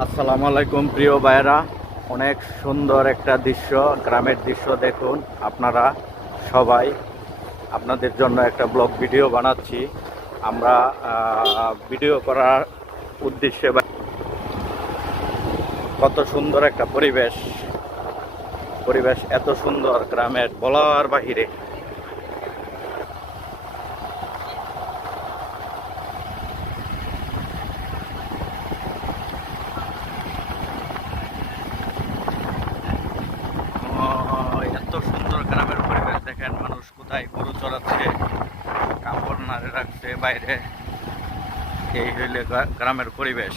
আসসালামু আলাইকুম প্রিয় ভাইরা, অনেক সুন্দর একটা দৃশ্য, গ্রামের দৃশ্য দেখুন আপনারা সবাই। আপনাদের জন্য একটা ব্লগ ভিডিও বানাচ্ছি আমরা। ভিডিও করার উদ্দেশ্যে কত সুন্দর একটা পরিবেশ, এত সুন্দর গ্রামের বলার বাহিরে। এত সুন্দর গ্রামের পরিবেশ দেখেন, মানুষ কোথায় গরু চড়াচ্ছে, কাপড় নাড়ে রাখছে বাইরে। এই হইলে গ্রামের পরিবেশ।